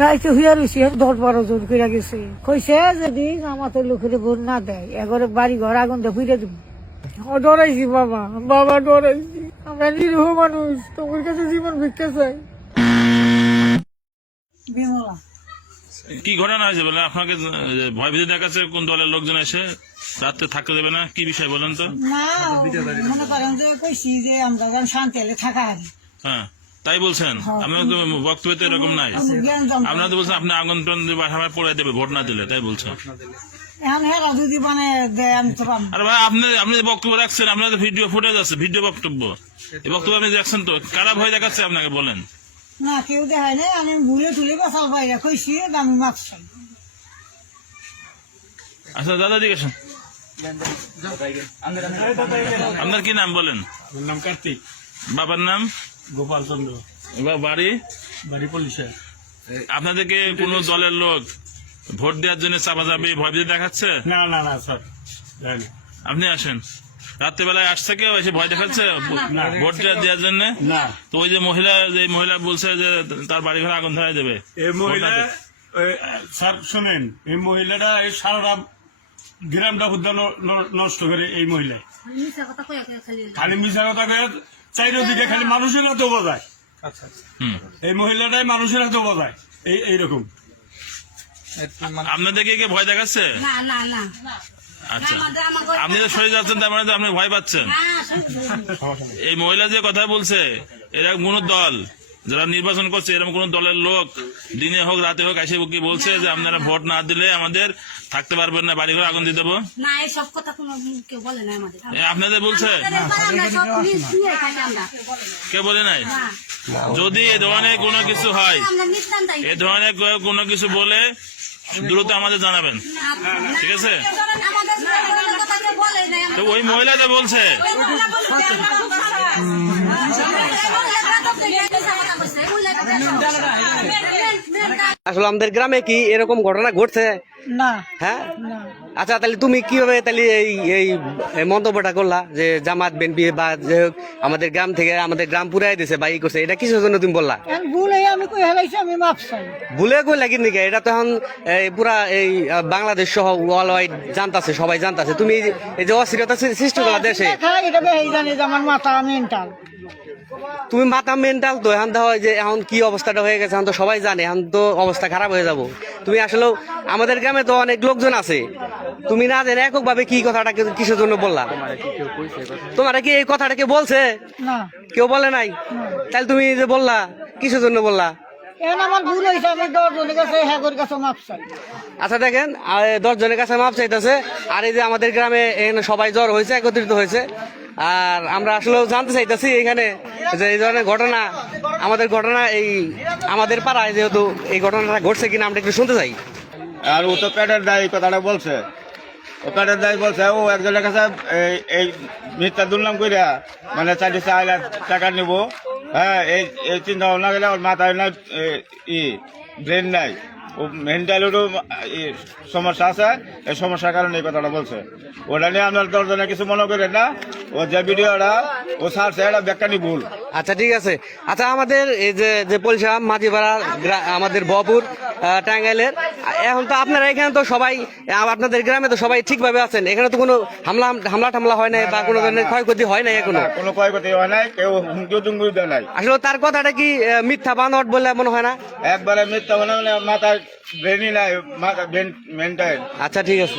রাইতে হুইয়া রয়েছে 10-12 জন করে গেছে, কইছে যদি আমাদের লোকের ভোট না দেয় এগরে বাড়ি ঘর আগুন দিয়ে ফিরে দিব। ডরাইছি বাবা, বাবা ডরাইছি। আমরা নিরীহ মানুষ, তোমার কাছে জীবন ভিক্ষা চাই। বিমলা কি ঘটনা হয়েছে বলে আপনাকে ভয় ভীতি দেখাচ্ছে? কোন দলের লোকজন এসে রাত্রে থাকতে দেবে না, কি বিষয় বলেন তো? না, মনে করেন যে কইছি যে আমরা শান্তি হলে থাকা হারি। হ্যাঁ, তাই বলছেন? আপনার তো বক্তব্য তো এরকম নাই। আপনারা তো বলছেন আপনি আগুন বাসায় পড়ে দেবে ভোট না দিলে, তাই বলছেন? এখন হেরা যদি মানে দেয় আমি তো পাবো। আরে ভাই, আপনি যে বক্তব্য রাখছেন, আপনার ভিডিও ফুটেজ আছে, ভিডিও বক্তব্য, এই বক্তব্য আপনি রাখছেন তো, কারা ভয় দেখাচ্ছে আপনাকে বলেন? না, কেউ দেখায় নাই। আমি ভুলে তুলে বাসাল বাইরে কইছি আমি মাছ চাই। আচ্ছা দাদা জিজ্ঞেস, আপনার কি নাম বলেন? নাম কার্তিক। বাবার নাম? গোপাল চন্দ্র। বাড়ি? বাড়ি পুলিশে। আপনাদেরকে কোন দলের লোক ভোট দেওয়ার জন্য চাপা যাবে ভয় ভীতি দেখাচ্ছে? না না না স্যার, আপনি আসেন, রাত্রেবেলায় আসছে কেউ এসে ভয় দেখাচ্ছে ভোট দেওয়ার জন্য? না। তো ওই যে মহিলা বলছে যে তার বাড়ি ঘরে আগুন ধরাই দেবে, এই মহিলা স্যার শোনেন, এই মহিলাটা এই সারা গ্রামটা উদ্যান নষ্ট করে। এই মহিলা খালি মিশা কথা কয়ে চারিদিকে খালি মানুষের হাতে বোঝায়। এই মহিলাটাই মানুষের হাতে বোঝায় এইরকম। আপনাদেরকে কে ভয় দেখাচ্ছে? আচ্ছা, আপনি তো সরে যাচ্ছেন, তার মানে তো আপনি ভয় পাচ্ছেন। এই মহিলা যে কথা বলছে, এরা কোন দল যারা নির্বাচন করছে, এরকম কোন দলের লোক দিনে হোক রাতে হোক এসে কি বলছে যে আপনারা ভোট না দিলে আমাদের থাকতে পারবেন না, বাড়ি ঘরে আগুন দিয়ে দেবো? না, এইসব কথা কোনো কেউ বলে না আমাদের। আপনাদের বলছে? কে বলে নাই? যদি এ ধরনের কোনো কিছু হয়, এ ধরনের কোনো কিছু বলে দ্রুত আমাদের জানাবেন, ঠিক আছে? তো ওই মহিলা যে বলছে, আসলে আমাদের গ্রামে কি এরকম ঘটনা ঘটছে? না। হ্যাঁ, আচ্ছা, তাহলে তুমি কিভাবে তাহলে এই মন্তব্যটা করলা যে জামাত বিএনপি বা যে হোক আমাদের গ্রাম থেকে আমাদের গ্রাম পুরাই দিছে বা ই করছে, এটা কিসের জন্য তুমি বললা? ভুলে আমি কই হেলাইছি আমি মাপ চাই। ভুলে কই লাগি নাকি? এটা তো এখন পুরা এই বাংলাদেশ সহ ওয়ার্ল্ড ওয়াইড জানতাছে, সবাই জানতাছে তুমি এই যে অস্থিরতা সৃষ্টি করলা দেশে। এটা বেশি জানি যে আমার মাথা মেন্টাল। তুমি মাথা মেন্টাল তো এখন দেখা হয় যে এখন কি অবস্থাটা হয়ে গেছে, এখন তো সবাই জানে, এখন তো অবস্থা খারাপ হয়ে যাব। তুমি আসলে আমাদের গ্রামে তো অনেক লোকজন আছে, তুমি না জানে এককভাবে কি কথাটা কিসের জন্য বললা? তোমার কি এই কথাটা কে বলছে? না, কেউ বলে নাই। তাহলে তুমি যে বললা কিসের জন্য বললা? এখন আমার ভুল হয়েছে, আমি 10 জনের কাছে হ্যাগর কাছে মাপ চাই। আচ্ছা দেখেন, 10 জনের কাছে মাপ চাইতেছে, আর এই যে আমাদের গ্রামে এখানে সবাই জ্বর হয়েছে, একত্রিত হয়েছে, আর আমরা আসলে জানতে চাইতেছি এখানে যে এই ধরনের ঘটনা এই আমাদের পাড়ায় যেহেতু এই ঘটনাটা ঘটছে কিনা আমরা একটু শুনতে চাই। আর ও তো পেটের দায় কথাটা বলছে, ও পেটের দায় বলছে। ও একজনের কাছে এই মিথ্যা দুর্নাম করিয়া মানে 4 লাখ টাকা নিব। হ্যাঁ, এই চিন্তা ভাবনা গেলে ওর মাথায় নাই ব্রেন নাই, ও মেন্টালেরও সমস্যা আছে। এই সমস্যার কারণে এই কথাটা বলছে। ওটা নিয়ে আপনার 10 জনে কিছু মনে করেন না। ও যে ভিডিওটা ও ছাড়ছে এটা ব্যাখ্যানি ভুল। আচ্ছা ঠিক আছে। আচ্ছা, আমাদের এই যে পলসাম মাঝিপাড়া আমাদের বপুর টাঙ্গাইলের, এখন তো আপনারা এখানে তো সবাই আপনাদের গ্রামে তো সবাই ঠিকভাবে আছেন, এখানে তো কোনো হামলা টামলা হয় নাই বা কোনো ধরনের ক্ষয়ক্ষতি হয় নাই? এখনো কোনো ক্ষয়ক্ষতি হয় নাই, কেউ হুমকিও টুমকিও দেয় নাই। আসলে তার কথাটা কি মিথ্যা বানোয়াট বলে মনে হয় না? একবারে মিথ্যা মানে মাথায় ব্রেনই নাই, মাথা ব্রেন মেন্টাল। আচ্ছা ঠিক আছে।